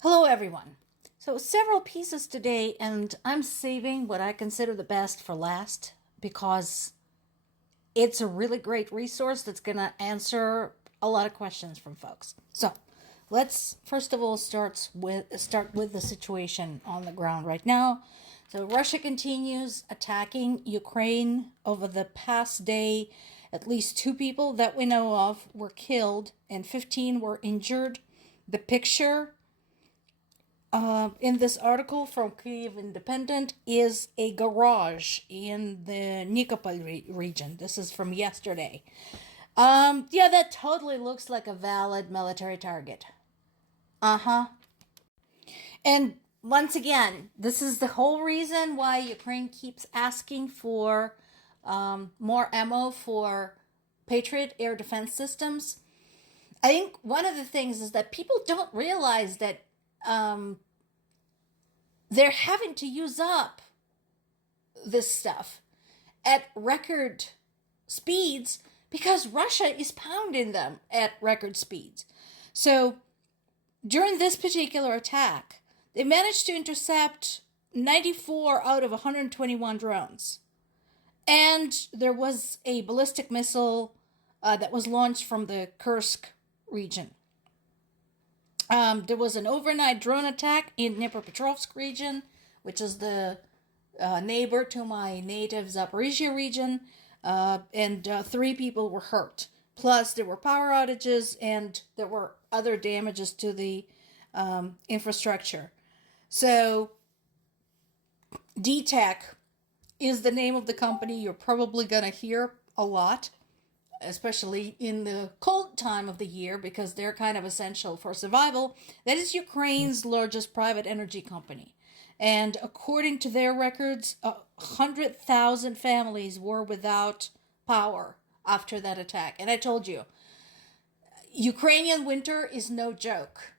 Hello, everyone. So, several pieces today, and I'm saving what I consider the best for last because it's a really great resource that's going to answer a lot of questions from folks. So, let's first of all start with the situation on the ground right now. So, Russia continues attacking Ukraine over the past day. At least 2 people that we know of were killed and 15 were injured. The picture in this article from Kyiv Independent is a garage in the Nikopol region. This is from yesterday. Yeah, that totally looks like a valid military target. Uh-huh. And once again, this is the whole reason why Ukraine keeps asking for more ammo for Patriot air defense systems. I think one of the things is that people don't realize that they're having to use up this stuff at record speeds because Russia is pounding them at record speeds. So during this particular attack, they managed to intercept 94 out of 121 drones. And there was a ballistic missile that was launched from the Kursk region. There was an overnight drone attack in Dnipropetrovsk region, which is the neighbor to my native Zaporizhia region, and 3 people were hurt. Plus, there were power outages and there were other damages to the infrastructure. So, DTEC is the name of the company you're probably going to hear a lot, especially in the cold time of the year, because they're kind of essential for survival. That is Ukraine's largest private energy company. And according to their records, 100,000 families were without power after that attack. And I told you, Ukrainian winter is no joke.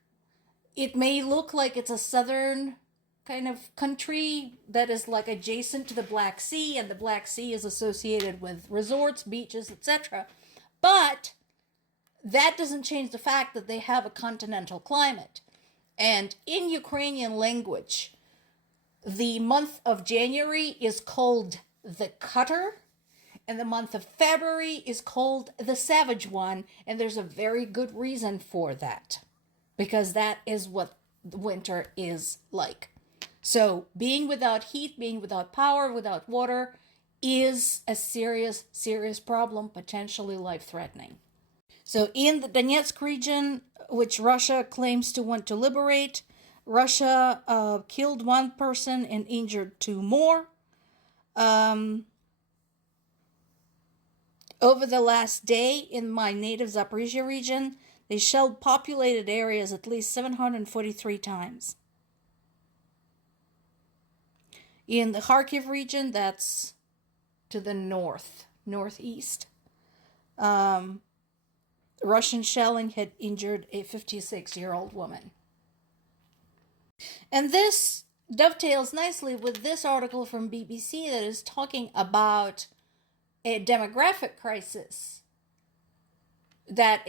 It may look like it's a southern kind of country that is like adjacent to the Black Sea, and the Black Sea is associated with resorts, beaches, etc. But that doesn't change the fact that they have a continental climate. And in Ukrainian language, the month of January is called the cutter, and the month of February is called the savage one, and there's a very good reason for that, because that is what winter is like. So being without heat, being without power, without water is a serious, serious problem, potentially life-threatening. So in the Donetsk region, which Russia claims to want to liberate, Russia killed 1 person and injured 2 more. Over the last day in my native Zaporizhia region, they shelled populated areas at least 743 times. In the Kharkiv region, that's to the northeast, Russian shelling had injured a 56-year-old woman. And this dovetails nicely with this article from BBC that is talking about a demographic crisis that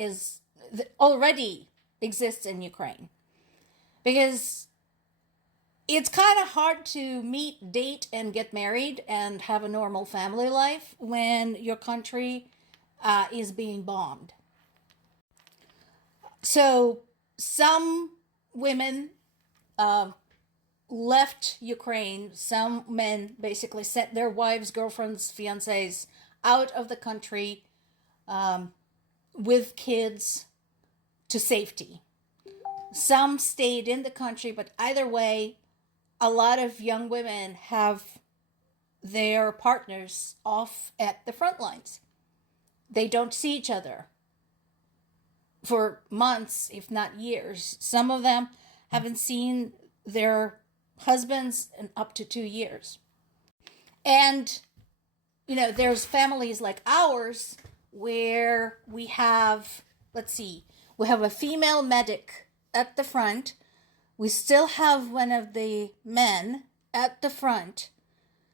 already exists in Ukraine. Because it's kind of hard to meet, date, and get married and have a normal family life when your country is being bombed. So some women left Ukraine. Some men basically sent their wives, girlfriends, fiancés out of the country with kids to safety. Some stayed in the country, but either way, a lot of young women have their partners off at the front lines. They don't see each other for months, if not years. Some of them haven't seen their husbands in up to 2 years. And, there's families like ours where we have, we have a female medic at the front. We still have one of the men at the front.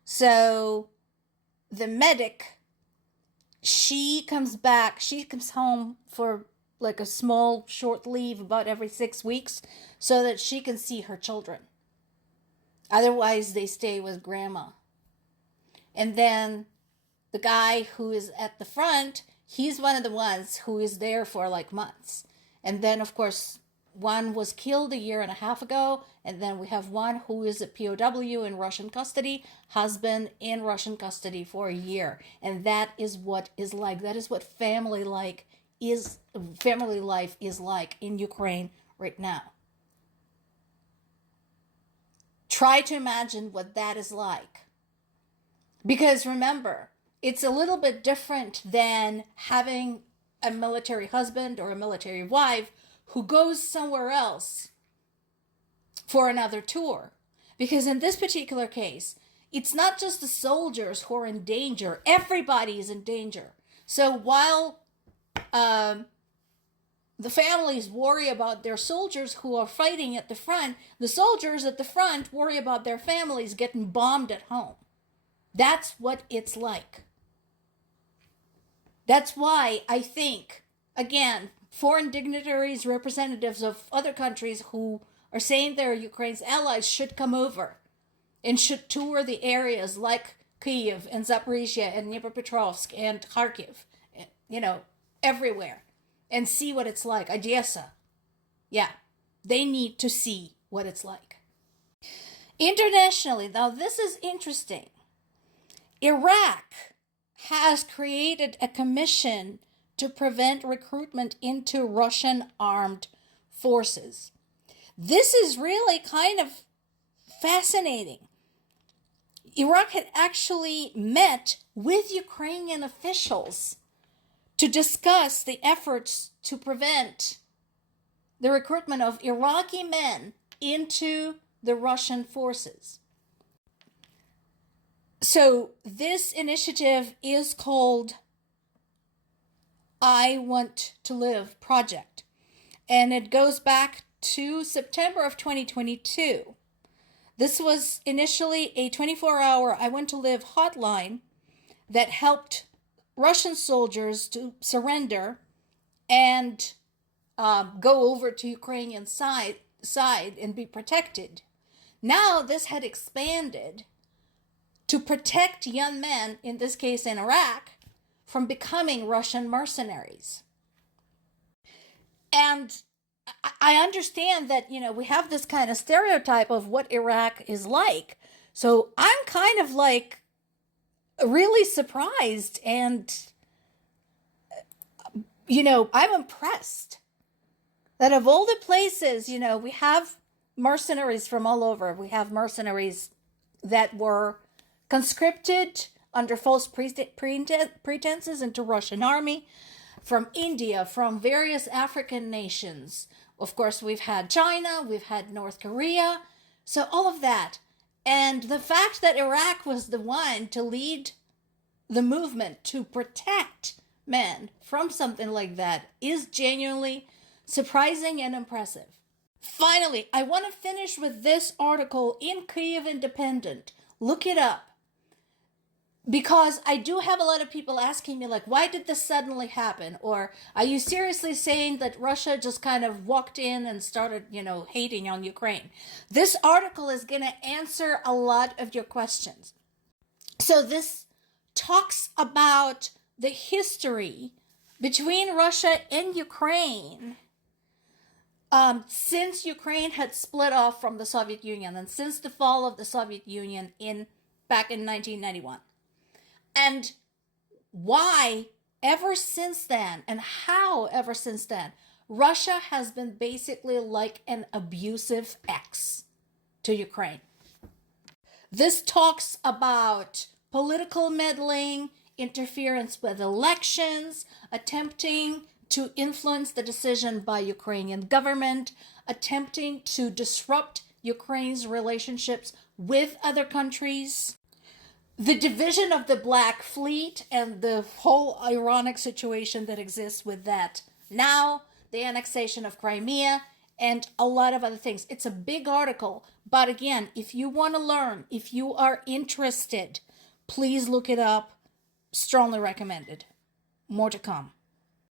So the medic, she comes home for like a small short leave about every 6 weeks so that she can see her children. Otherwise, they stay with grandma. And then the guy who is at the front, he's one of the ones who is there for like months. And then, of course, one was killed a year and a half ago. And then we have one who is a POW in Russian custody, husband in Russian custody for a year. And that is what is like. That is what family life is like in Ukraine right now. Try to imagine what that is like. Because remember, it's a little bit different than having a military husband or a military wife who goes somewhere else for another tour. Because in this particular case, it's not just the soldiers who are in danger. Everybody is in danger. So while the families worry about their soldiers who are fighting at the front, the soldiers at the front worry about their families getting bombed at home. That's what it's like. That's why I think, again, foreign dignitaries, representatives of other countries who are saying they're Ukraine's allies should come over and should tour the areas like Kyiv and Zaporizhia and Dnipropetrovsk and Kharkiv, everywhere, and see what it's like. Odessa. Yeah, they need to see what it's like. Internationally, now this is interesting. Iraq has created a commission to prevent recruitment into Russian armed forces. This is really kind of fascinating. Iraq had actually met with Ukrainian officials to discuss the efforts to prevent the recruitment of Iraqi men into the Russian forces. So this initiative is called I Want to Live Project, and it goes back to September of 2022. This was initially a 24-hour I Want to Live hotline that helped Russian soldiers to surrender and go over to Ukrainian side and be protected. Now this had expanded to protect young men, in this case in Iraq, from becoming Russian mercenaries. And I understand that, we have this kind of stereotype of what Iraq is like. So I'm kind of like really surprised and, I'm impressed that of all the places, we have mercenaries from all over. We have mercenaries that were conscripted under false pretenses into Russian army, from India, from various African nations. Of course, we've had China, we've had North Korea, so all of that. And the fact that Iraq was the one to lead the movement to protect men from something like that is genuinely surprising and impressive. Finally, I want to finish with this article in Kyiv Independent. Look it up. Because I do have a lot of people asking me, like, why did this suddenly happen? Or are you seriously saying that Russia just kind of walked in and started, hating on Ukraine? This article is going to answer a lot of your questions. So this talks about the history between Russia and Ukraine since Ukraine had split off from the Soviet Union and since the fall of the Soviet Union back in 1991. And why ever since then, and how ever since then, Russia has been basically like an abusive ex to Ukraine. This talks about political meddling, interference with elections, attempting to influence the decision by Ukrainian government, attempting to disrupt Ukraine's relationships with other countries, the division of the Black Fleet and the whole ironic situation that exists with that now, the annexation of Crimea, and a lot of other things. It's a big article, but again, if you want to learn, if you are interested, please look it up. Strongly recommended. More to come.